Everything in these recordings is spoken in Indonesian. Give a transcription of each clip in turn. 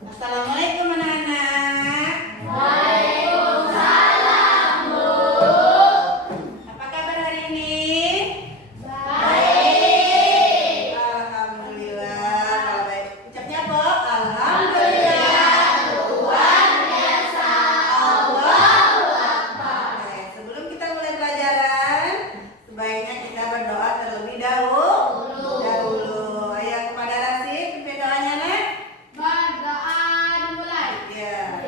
Assalamualaikum anak-anak. Waalaikumsalam, Bu. Apa kabar hari ini? Baik. Alhamdulillah. Kalau baik, ucapnya apa? Alhamdulillah. Luar biasa. Allahu Akbar. Oke, sebelum kita mulai pelajaran, sebaiknya kita berdoa terlebih dahulu. Ayo kepada Rasid, pimpin doanya, Nek. Berdoa dimulai. Ya.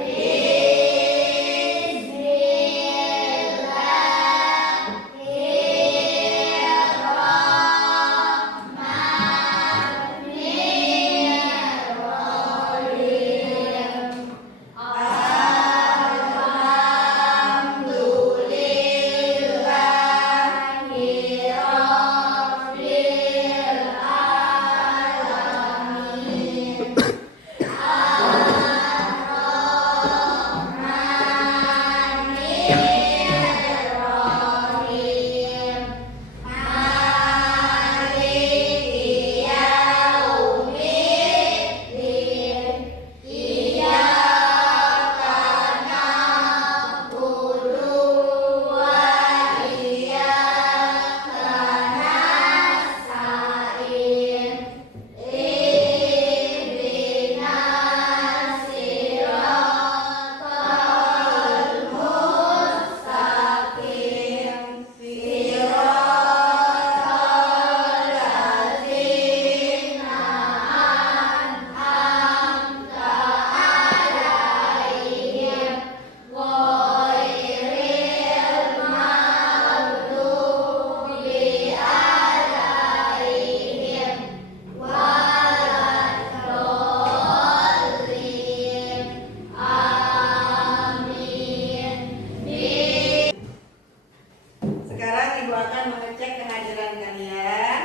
Sekarang Ibu akan mengecek kehadiran kalian.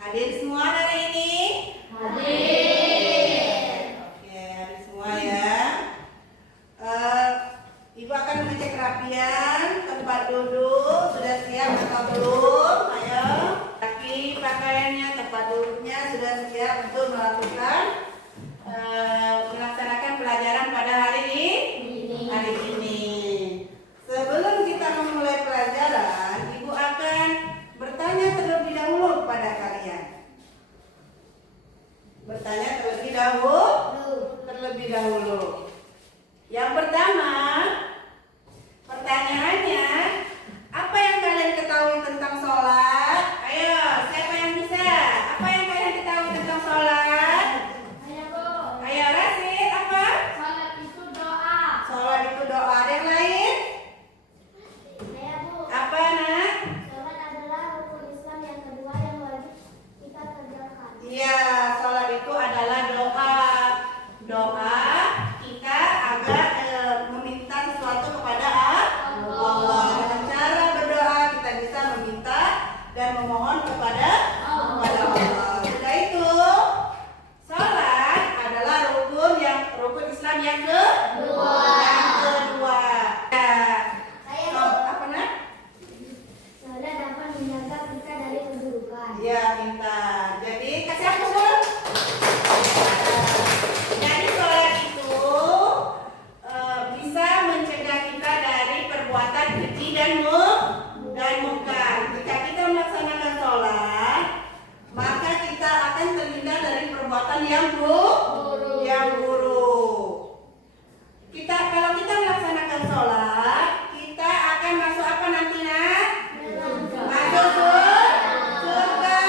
Hadir semua hari ini? Oke, hadir semua ya. Ibu akan mengecek kerapian, tempat duduk sudah siap atau belum? Ayo. Kaki pakaiannya, tempat duduknya sudah siap untuk melaksanakan pelajaran pada hari ini. Sebelum kita memulai pelajaran, Ibu akan bertanya terlebih dahulu kepada kalian. Bertanya terlebih dahulu. Yang pertama, pertanyaannya, apa yang kalian ketahui tentang sholat? Ayo, siapa yang bisa? Apa yang kalian ketahui tentang sholat? Ayo, Rasid, apa? Salat itu doa. Sholat itu doa. Ada yang lain? Apa, Nak? Sholat adalah rukun Islam yang kedua yang wajib kita kerjakan. Iya, sholat itu adalah doa. Doa kita agar meminta sesuatu kepada Allah. Dengan cara berdoa kita bisa meminta dan memohon kepada Allah. Sudah itu, sholat adalah rukun Islam yang kedua. Ya. Apa, Nak? Sholat dapat menjaga kita dari keburukan. Ya, pintar. Jadi kasih aku dulu. Jadi sholat itu bisa mencegah kita dari perbuatan keji dan mungkar. Jika kita melaksanakan sholat, maka kita akan terhindar dari perbuatan yang buruk. Kalau kita melaksanakan sholat, kita akan masuk apa nanti, Nak? Masuk surga.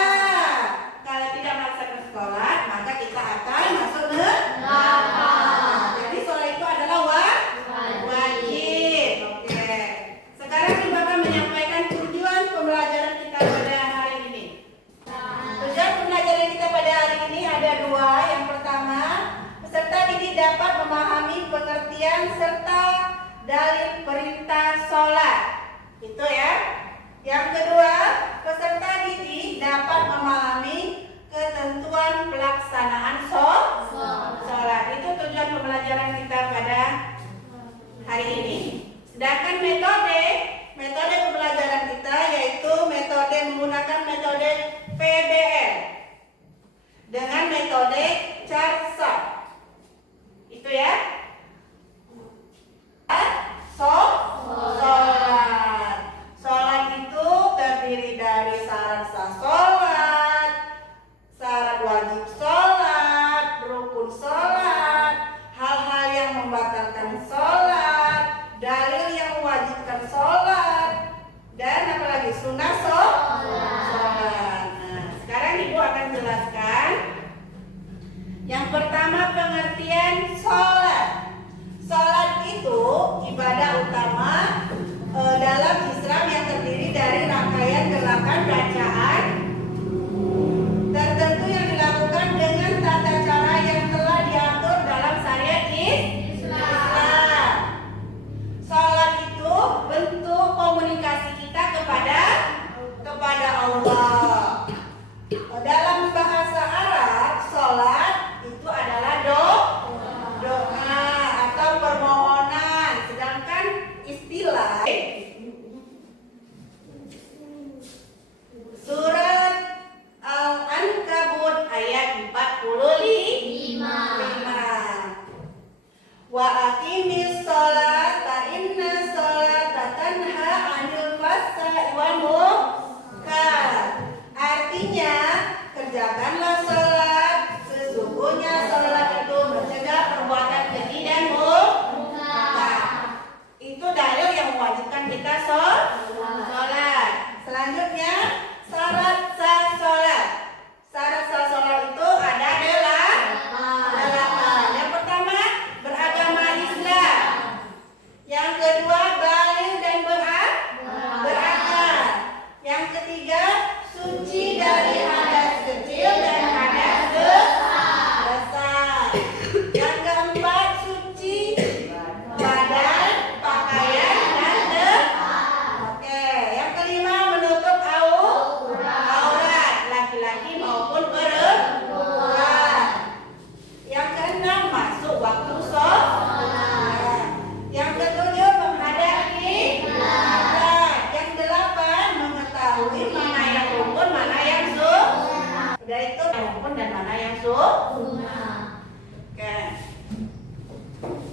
Udah itu rukun dan mana yang sunnah. Oke.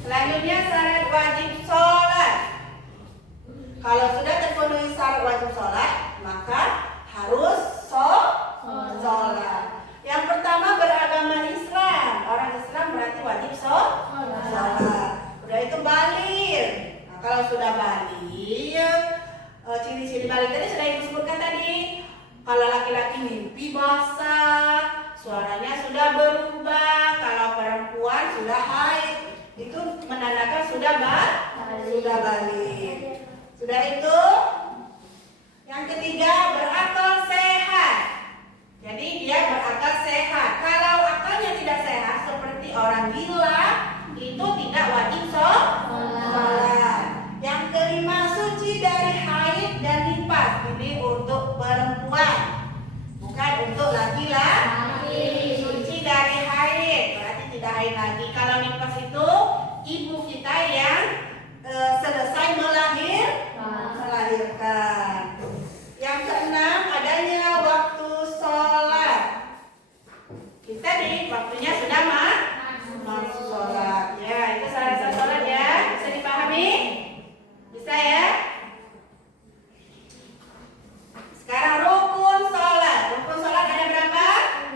Selanjutnya syarat wajib sholat. Kalau sudah terpenuhi syarat wajib sholat, maka harus sholat. Yang pertama beragama Islam. Orang Islam berarti wajib sholat. Udah itu baligh. Nah, kalau sudah baligh, ciri-ciri baligh tadi sudah ibu sebutkan tadi. Kalau laki-laki mimpi basah, suaranya sudah berubah. Kalau perempuan sudah haid, itu menandakan sudah baligh. Sudah itu, yang ketiga berakal sehat. Jadi dia berakal sehat. Kalau akalnya tidak sehat seperti orang gila, itu tidak wajib sholat. Yang kelima suci dari haid dan nifas. Ini untuk perempuan, bukan untuk laki-laki. Suci dari haid berarti tidak haid lagi. Kalau nifas itu ibu kita yang selesai melahirkan. Yang keenam adanya waktu sholat. Kita di waktunya sudah masuk sholat. Ya, itu syarat sholat ya. Bisa dipahami? Bisa ya? Sekarang rukun sholat. Rukun sholat ada berapa?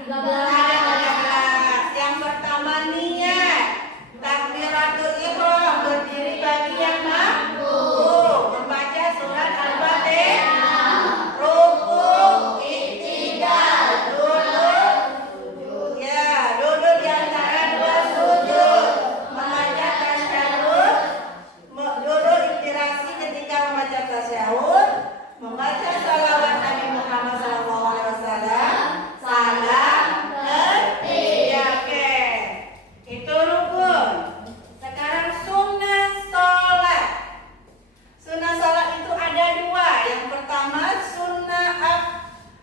13. Yang pertama niat. Takbiratul ihram, berdiri bagi yang mampu. Membaca surat Al-Fatihah. Rukun, i'tidal, duduk. Ya, duduk di antara dua sujud. Membaca tasyahud. Duduk inspirasi ketika membaca tasyahud. Membaca salawat Nabi Muhammad SAW. Salam ketiga. Oke. Itu rukun. Sekarang sunnah sholat. Sunnah sholat itu ada dua. Yang pertama sunnah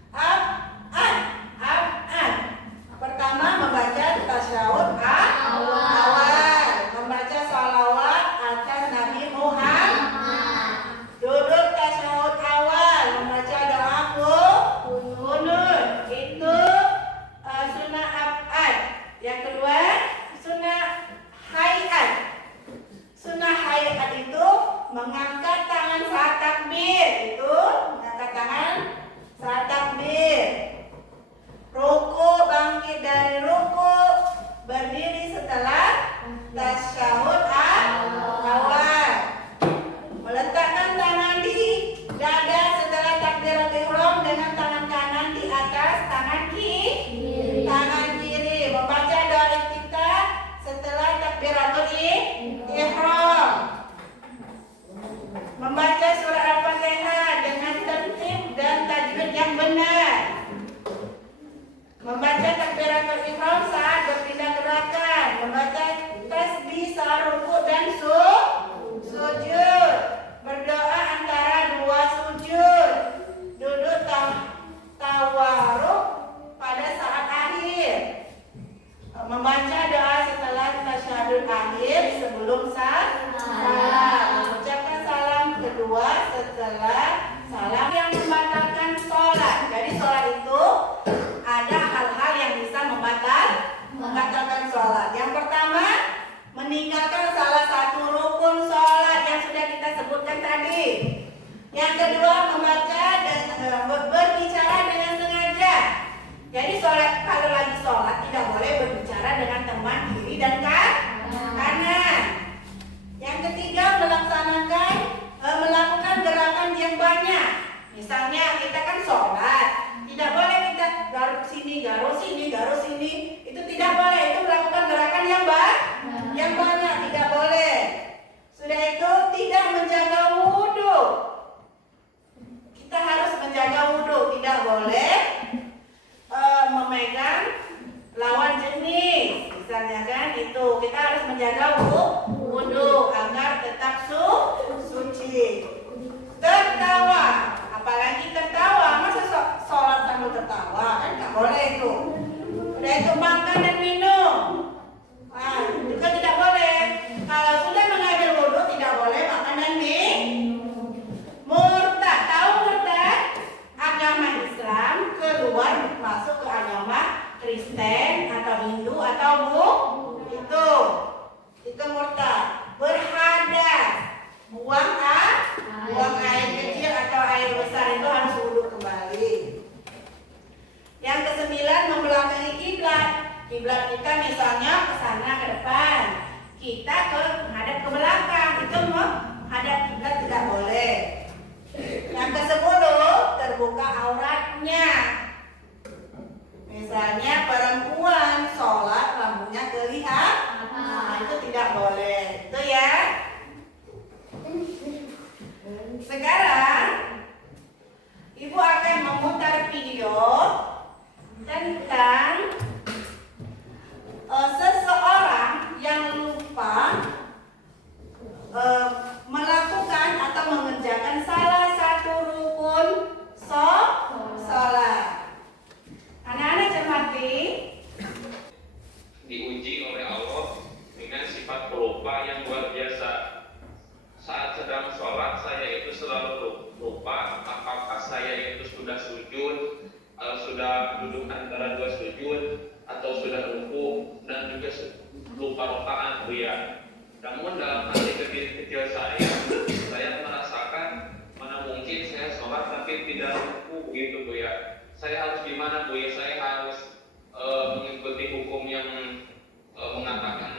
ab'ad. Pertama membaca tasyahud awal. Membaca salawat atas Nabi Muhammad. Duduk tasyahud awal. Membaca doa kunut. Itu sunnah ab'ad. Yang kedua sunnah hayat. Sunnah hayat itu mengangkat tangan saat takbir. Itu mengangkat tangan saat takbir. Ruku, bangkit dari ruku, berdiri setelah tasyahud awal. Meletakkan tangan di dada setelah takbiratul ihram dengan tangan kanan di atas tangan kiri. Membaca doa iftitah setelah takbiratul ihram. Membaca surah Al-Fatihah dengan tertib dan tajwid yang benar. Membaca takbiratul ihram saat berpindah gerakan. Membaca tasbih saat rukuk dan sujud. Berdoa antara dua sujud. Duduk tawarruk pada saat akhir. Membaca doa setelah tasyahud akhir sebelum salam. Mengucapkan salam kedua setelah salam. Yang membatalkan sholat. Jadi sholat itu ada hal-hal yang bisa membatalkan sholat. Yang pertama, meninggalkan salah satu rukun sholat yang sudah kita sebutkan tadi. Yang kedua, membaca dan berbicara dengan sengaja. Jadi sholat, kalau lagi sholat tidak boleh berbicara dengan teman kiri dan kanan. Yang ketiga, melakukan gerakan yang banyak. Misalnya kita kan sholat, tidak boleh kita garuk sini, garuk sini. Itu tidak boleh. Itu melakukan gerakan yang banyak, tidak boleh. Sudah itu tidak menjaga wudhu. Kita harus menjaga wudhu, tidak boleh memegang lawan jenis. Misalnya kan itu kita harus menjaga wudhu agar tetap suci. Tertawa, apalagi tertawa, masa sholat sambil tertawa kan nggak boleh itu. Udah itu makan dan minum, juga tidak boleh. Kalau sudah mengambil wudhu tidak boleh makan dan minum. Murtad, tahu murtad? Agama Islam keluar masuk ke agama Kristen atau Hindu atau itu murtad. Berhadas, buang air kecil atau air besar itu harus wudhu kembali. Yang kesembilan, membelakangi kiblat. Kiblat kita misalnya ke sana ke depan, kita menghadap ke belakang, itu menghadap kiblat tidak boleh. Yang ke-10, terbuka auratnya. Misalnya perempuan sholat rambutnya kelihatan, itu tidak boleh. Itu ya. Sekarang Ibu akan memutar video tentang seseorang yang lupa melakukan atau mengerjakan salah satu rukun sholat. Anak-anak cermati. Diuji oleh Allah dengan sifat pelupa yang luar biasa. Saat sedang sholat saya itu selalu lupa apakah saya itu sudah sujud, sudah duduk antara dua sujud, atau sudah ruku, dan juga lupa rokaat, Bu ya. Namun dalam hati kecil saya merasakan mana mungkin saya sholat tapi tidak ruku begitu, Bu ya. Saya harus gimana, Bu ya? Saya harus mengikuti hukum yang mengatakan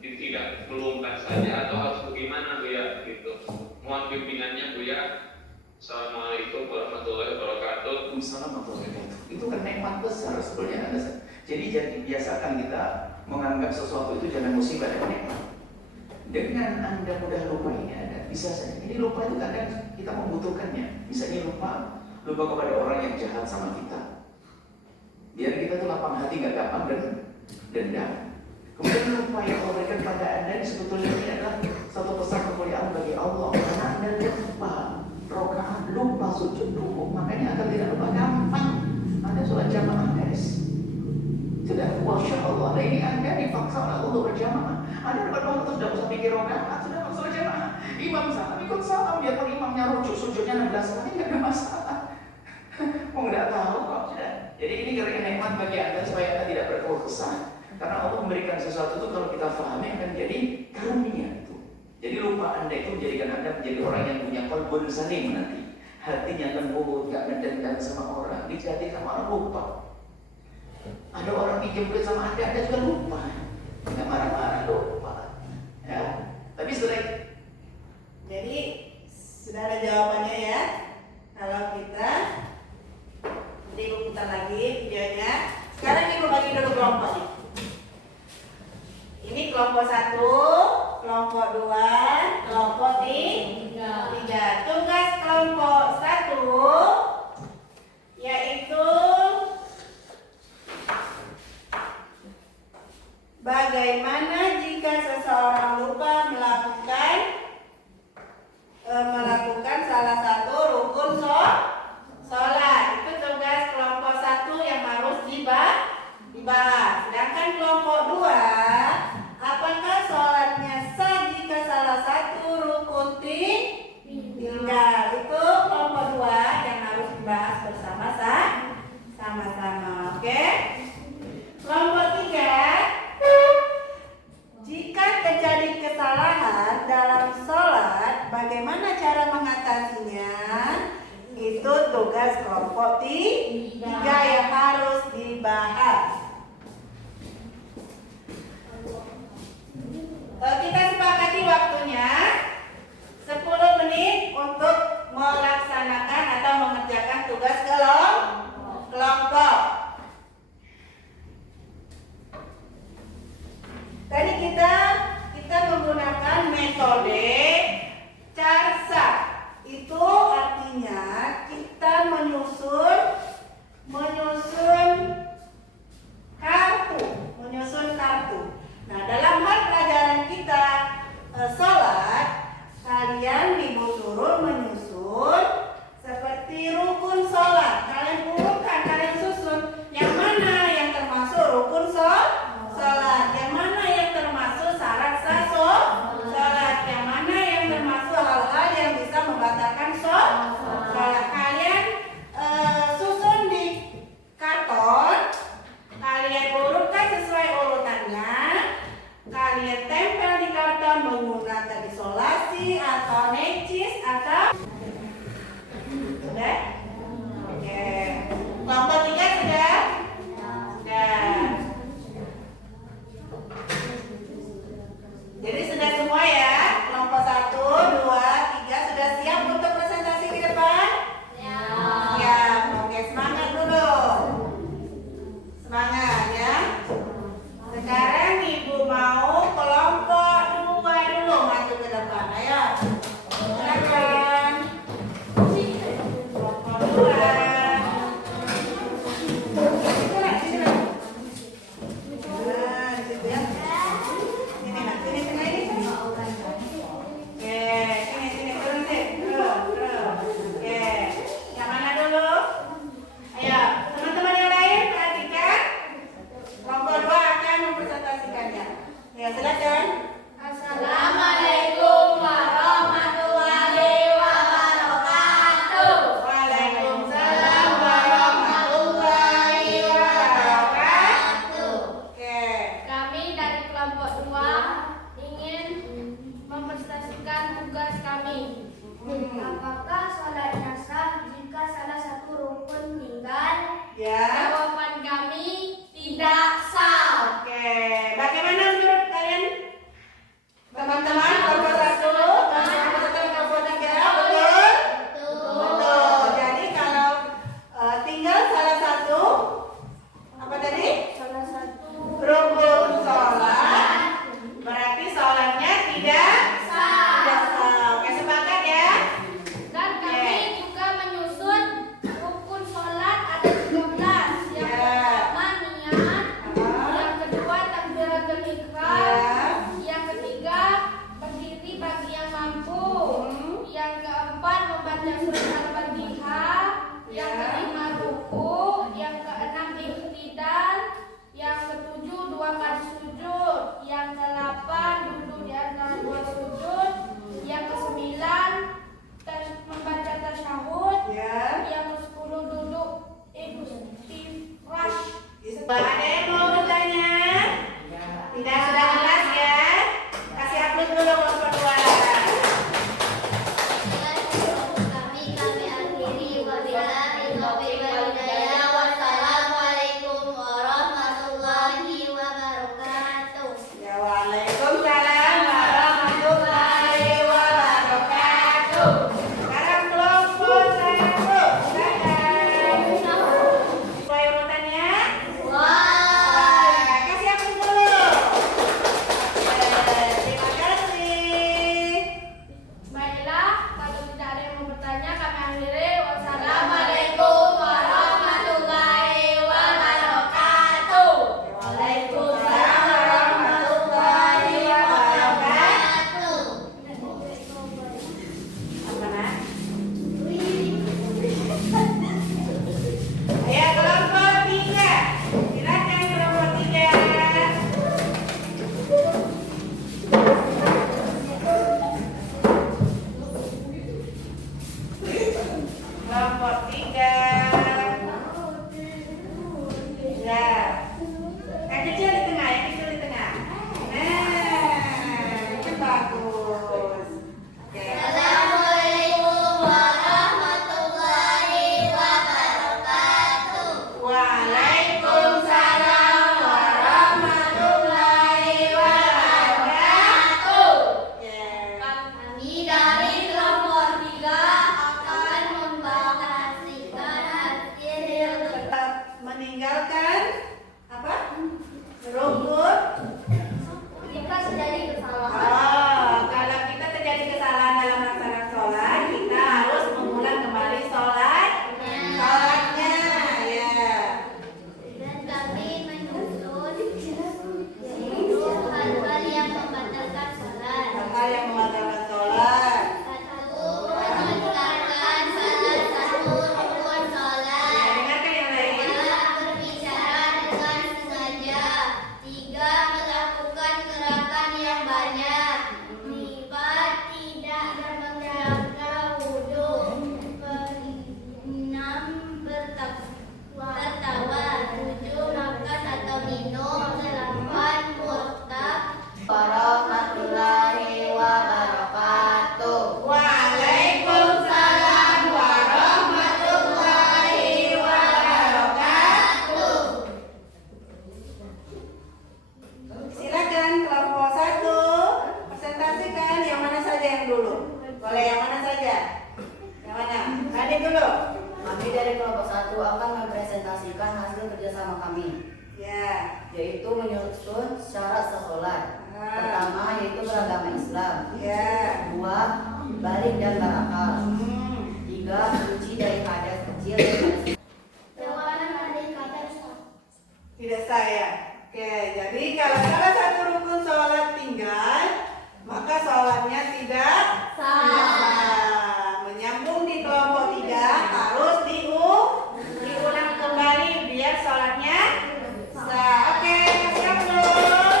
tidak belumkan saja, atau harus bagaimana, Bu ya? Gitu. Mohon bimbingannya, Bu ya. Assalamualaikum warahmatullahi wabarakatuh. Waalaikumsalam warahmatullahi wabarakatuh. Itu kan nikmat besar sebetulnya. Jadi biasakan kita menganggap sesuatu itu jangan musibah dan nikmat. Dengan Anda mudah lupa ini ada, bisa saja. Ini lupa itu kadang kita membutuhkannya. Misalnya lupa kepada orang yang jahat sama kita. Biar kita tuh lapang hati, nggak gampang dan dendam. Kemudian lupa yang Allah berikan pada Anda ini sebetulnya ini adalah satu pesan kemuliaan bagi Allah. Karena Anda lupa rokaat, lupa sujud ruku, makanya akan tidak lupa gampang. Anda sholat jamaah guys. Sudah, Masya Allah, nah ini Anda dipaksa oleh Allah untuk berjamaah. Anda dapat waktu sudah usah mikir rokaat, sudah masuk jamaah. Imam salam, ikut salam, biarpun imamnya rujuk sujudnya 16 kali, nggak ada masalah. Mau nggak tahu kok sudah. Jadi ini kira-kira nikmat bagi Anda supaya Anda tidak berkeluh kesah. Karena Allah memberikan sesuatu itu kalau kita pahami akan jadi karunia itu. Jadi lupa Anda itu menjadikan Anda menjadi orang yang punya qalbun salim nanti. Hatinya lembut, nggak ngedendam sama orang, dijadikan sama orang lupa. Ada orang pinjam duit sama Anda juga lupa. Nggak marah-marah, lupa. Ya, tapi setelah Jadi sudah ada jawabannya ya. Kalau kita nanti Ibu putar lagi videonya. Sekarang Ibu bagi dulu kelompok nih. Ini kelompok 1, kelompok 2, kelompok 3. Tugas kelompok 1 yaitu bagaimana jika seseorang lupa melakukan salah satu rukun sholat. Itu tugas kelompok 1 yang harus dibahas. Sedangkan kelompok 2, apakah sholatnya sah jika salah satu rukun tinggal. Itu kelompok 2 yang harus dibahas bersama-sama. Oke? Kelompok 3, jika terjadi kesalahan dalam sholat, bagaimana cara mengatasinya? Itu tugas kelompok 3 yang harus dibahas. Kita sepakati waktunya 10 menit untuk melaksanakan atau mengerjakan tugas kelompok. Tadi kita menggunakan metode CARSA. Itu artinya kita menyusun Ya. Jawaban kami tidak sah. Oke, bagaimana menurut kalian? Teman-teman, kelompok 1, teman-teman kelompok 3, betul? Betul. Jadi kalau tinggal salah satu, apa tadi? Salah satu Rukun sholat, berarti sholatnya tidak sah. Oke, sepakat ya? Dan kami juga menyusun rukun sholat ada 13. Yang pertama niat, yang kedua takbiratul ihram, yang ketiga berdiri bagi yang mampu, yang keempat membaca surat Al-Fatihah, yang kelima ruku, yang keenam iktidal, yang ketujuh 2 kali sujud, yang ke-8 duduk di antara 2 sujud, yang ke-9 membaca tasyahud, Ya. yang ke-10 duduk iftirash. Ada yang mau bertanya? Tidak, sudah jelas ya? Kasih upload dulu kelompok 2. kami akhiri wabillahi taufiq wal hidayah. Wassalamualaikum warahmatullahi wabarakatuh. Ya, waalaikumsalam warahmatullahi wabarakatuh. Sekarang kelompok 1, silakan. Sesuai urutannya. Kasih upload dulu. Oke, terima kasih. Baiklah, kalau tidak ada yang mau bertanya, kami akhiri. Wassalamualaikum warahmatullahi wabarakatuh. Waalaikumsalam warahmatullahi wabarakatuh. Apa nak? Ayo kelompok 3. Silakan kelompok 3. Kelompok 3. Ya. Yang kecil di tengah, yang kecil di tengah. Nah, itu bagus. Oke. Assalamualaikum warahmatullahi wabarakatuh. Waalaikumsalam warahmatullahi wabarakatuh. Ya. Kami dari kelompok 3 akan membahasakan hasil Meninggalkan apa? Rukun. jika terjadi kesalahan. Kalau kita terjadi kesalahan dalam melaksanakan sholat, kita harus mengulang kembali sholatnya, ya. Dan kami menyusun hal-hal yang membatalkan sholat. Hal-hal yang membatalkan sholat. Satu, meninggalkan salah satu rukun sholat. Dengarkan yang lain. Dua, berbicara dengan sengaja. Tiga, melakukan gerakan yang banyak. Empat, tidak menjaga wudhu. Enam, tertawa. Tujuh, makan atau minum. Delapan, murtad. Warahmatullahi wabarakatuh. Waalaikumsalam warahmatullahi wabarakatuh. Silakan kelompok 1 presentasikan yang mana saja yang dulu. Boleh yang mana saja? Yang mana? Tadi dulu. Kami dari kelompok 1 akan mempresentasikan hasil kerjasama kami, Ya. yaitu menyusun syarat sah sholat. Ah. Pertama yaitu beragama Islam. Ya. Dua, balik dan berakal. Hmm. Tiga, suci dari hadas kecil dan hadas. Jawaban dari kata Tidak sah ya. Oke, jadi kalau salah satu rukun sholat tinggal, maka sholatnya tidak sah. Menyambung di kelompok 3 harus diulang kembali biar sholatnya sah. Oke, siap belum?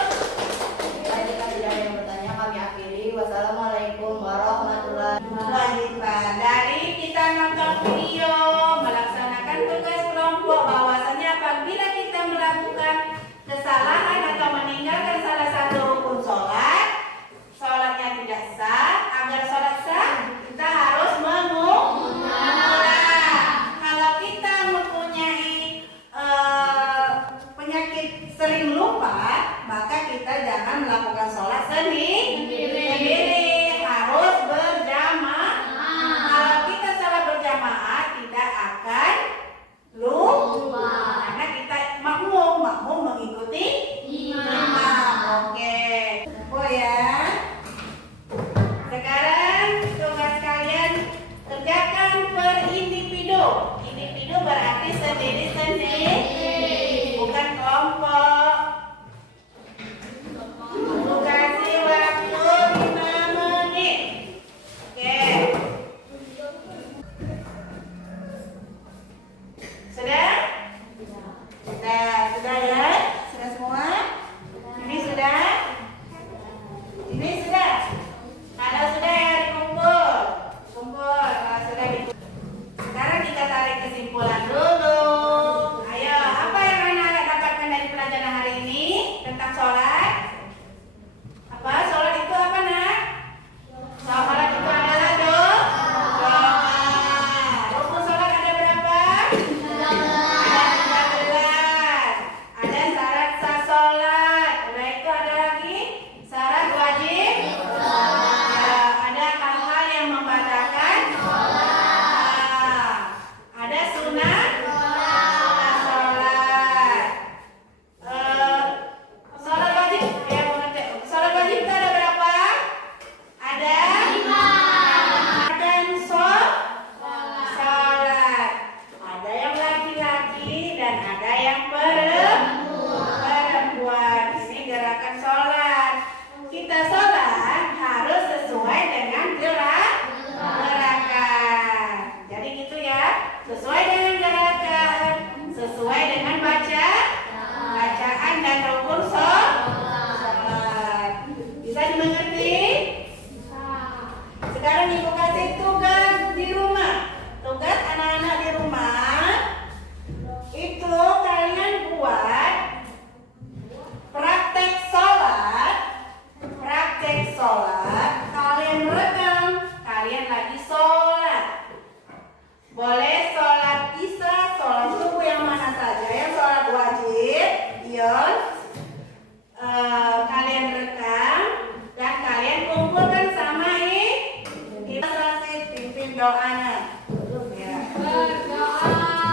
Baik, jika tidak ada yang bertanya, kami akhiri. Wassalamualaikum warahmatullahi wabarakatuh. Kewajiban dari kita nonton video, melaksanakan lompat, maka kita jangan melakukan sholat sendiri, harus berjamaah. Kalau kita sholat berjamaah tidak akan lupa, karena kita makmum mengikuti imam. Oke, oh ya. Sekarang tugas kalian kerjakan per individu. Individu berarti sendiri-sendiri, bukan kelompok. Aku kasih waktu 5 menit. Oke. Sudah? Sudah ya? Sudah semua? Ini sudah? Ini sudah? Kalau sudah ya dikumpul. Kumpul. Kalau sudah dikumpul. Sekarang kita tarik kesimpulan dulu. Ayo, apa yang anak-anak dapatkan dari pelajaran hari ini tentang sholat? Apa? Sholat itu apa, nak? Sholat itu adalah doa. Rukun sholat ada berapa? Ada 13. Ada syarat sah sholat. Udah itu ada lagi syarat wajib sholat. Ada hal-hal yang membatalkan sholat. Ada sunat sholat. Sholat wajib ya, sholat wajib itu ada berapa? Ada 5. Dan sholat. Ada yang laki-laki dan ada yang perempuan. Ini gerakan sholat. Kita sholat harus sesuai dengan gerakan. Jadi gitu ya, sesuai dengan gerakan, sesuai dengan bacaan dan rukun sholat. Bisa dimengerti? Sekarang ibu kasih tugas di rumah. Tugas anak-anak di rumah itu kalian buat praktek sholat. Kalian rekam, kalian lagi sholat. Boleh sholat isya, sholat subuh yang mana saja, yang sholat wajib, kalian rekam dan kalian kumpulkan sama ibu. Selesai pimpin doanya. Ya. Berdoa bulan.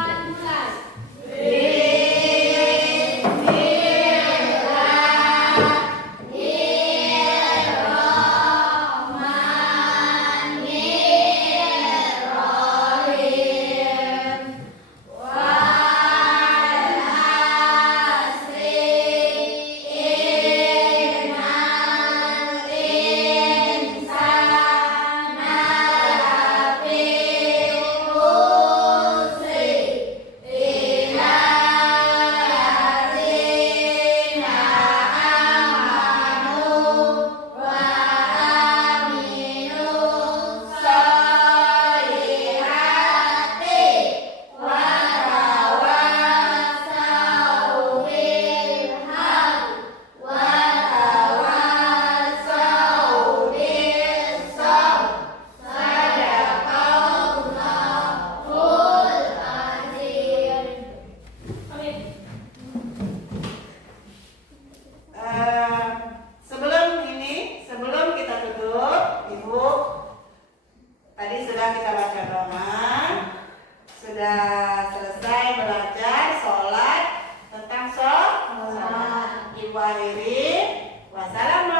Sebelum kita tutup, Ibu, tadi sudah kita baca doa, sudah selesai belajar sholat tentang sholat. Ibu akhiri, wassalamualaikum.